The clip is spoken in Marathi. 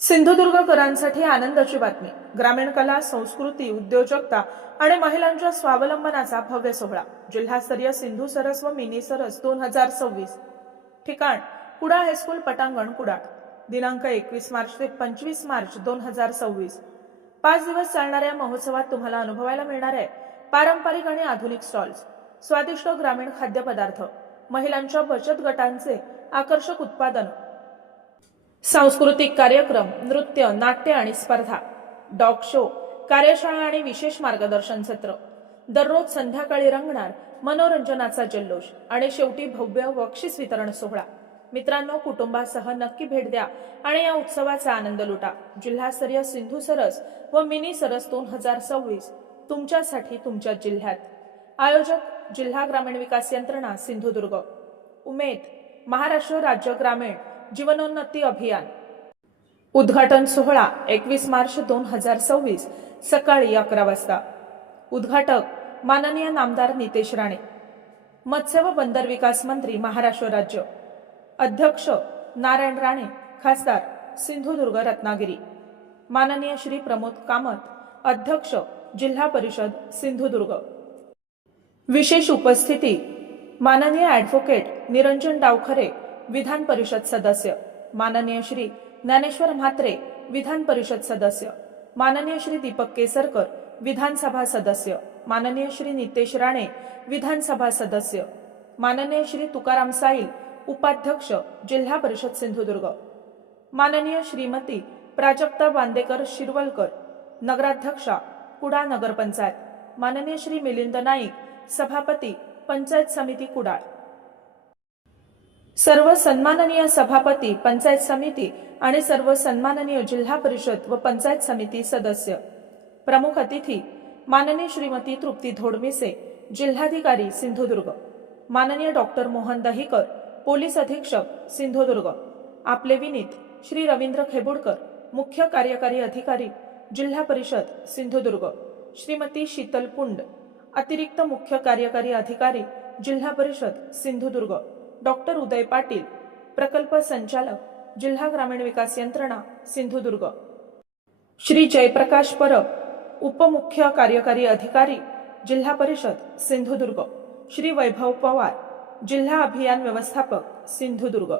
सिंधुदुर्गकरांसाठी आनंदाची बातमी। ग्रामीण कला, संस्कृती, उद्योजकता आणि महिलांच्या स्वावलंबनाचा भव्य सोहळा। जिल्हास्तरीय सिंधू सरस व मिनी सरस 2026। ठिकाण कुडाळ हायस्कूल पटांगण कुडाळ। दिनांक 21 मार्च ते 25 मार्च 2026। 5 दिवस चालणाऱ्या महोत्सवात तुम्हाला अनुभवायला मिळणार आहे पारंपरिक आणि आधुनिक स्टॉल्स, स्वादिष्ट ग्रामीण खाद्यपदार्थ, महिलांच्या बचत गटांचे आकर्षक उत्पादन, सांस्कृतिक कार्यक्रम, नृत्य, नाट्य आणि स्पर्धा, डॉग शो, कार्यशाळा आणि विशेष मार्गदर्शन सत्र। दररोज संध्याकाळी रंगणार मनोरंजनाचा जल्लोष आणि शेवटी भव्य बक्षीस वितरण सोहळा। मित्रांनो, कुटुंबासह नक्की भेट द्या आणि या उत्सवाचा आनंद लुटा। जिल्हास्तरीय सिंधू सरस व मिनी सरस 2026 तुमच्यासाठी तुमच्या जिल्ह्यात। आयोजक जिल्हा ग्रामीण विकास यंत्रणा सिंधुदुर्ग। उमेद महाराष्ट्र राज्य ग्रामीण जीवनोन्नती अभियान। उद्घाटन सोहळा 21 मार्च 2026 सकाळी 11 वाजता। उद्घाटक माननीय नामदार नितेश राणे, मत्स्य व बंदर विकास मंत्री महाराष्ट्र राज्य। अध्यक्ष नारायण राणे, खासदार सिंधुदुर्ग रत्नागिरी। माननीय श्री प्रमोद कामत, अध्यक्ष जिल्हा परिषद सिंधुदुर्ग। विशेष उपस्थिती माननीय ॲडव्होकेट निरंजन डावखरे, विधान परिषद सदस्य। माननीय श्री ज्ञानेश्वर म्हात्रे, विधान परिषद सदस्य। माननीय श्री दीपक केसरकर, विधानसभा सदस्य। माननीय श्री नितेश राणे, विधानसभा सदस्य। माननीय श्री तुकाराम साईल, उपाध्यक्ष जिल्हा परिषद सिंधुदुर्ग। माननीय श्रीमती प्राजक्ता बांदेकर शिरवलकर, नगराध्यक्षा कुडाळ नगरपंचायत। माननीय श्री मिलिंद नाईक, सभापती पंचायत समिती कुडाळ। सर्व सन्माननीय सभापती पंचायत समिती आणि सर्व सन्माननीय जिल्हा परिषद व पंचायत समिती सदस्य। प्रमुख अतिथी माननीय श्रीमती तृप्ती धोडमिसे, जिल्हाधिकारी सिंधुदुर्ग। माननीय डॉक्टर मोहन दहिकर, पोलीस अधीक्षक सिंधुदुर्ग। आपले विनीत श्री रवींद्र खेबुडकर, मुख्य कार्यकारी अधिकारी जिल्हा परिषद सिंधुदुर्ग। श्रीमती शीतल पुंड, अतिरिक्त मुख्य कार्यकारी अधिकारी जिल्हा परिषद सिंधुदुर्ग। डॉक्टर उदय पाटील, प्रकल्प संचालक जिल्हा ग्रामीण विकास यंत्रणा सिंधुदुर्ग। श्री जयप्रकाश परब, उपमुख्य कार्यकारी अधिकारी जिल्हा परिषद सिंधुदुर्ग। श्री वैभव पवार, जिल्हा अभियान व्यवस्थापक सिंधुदुर्ग।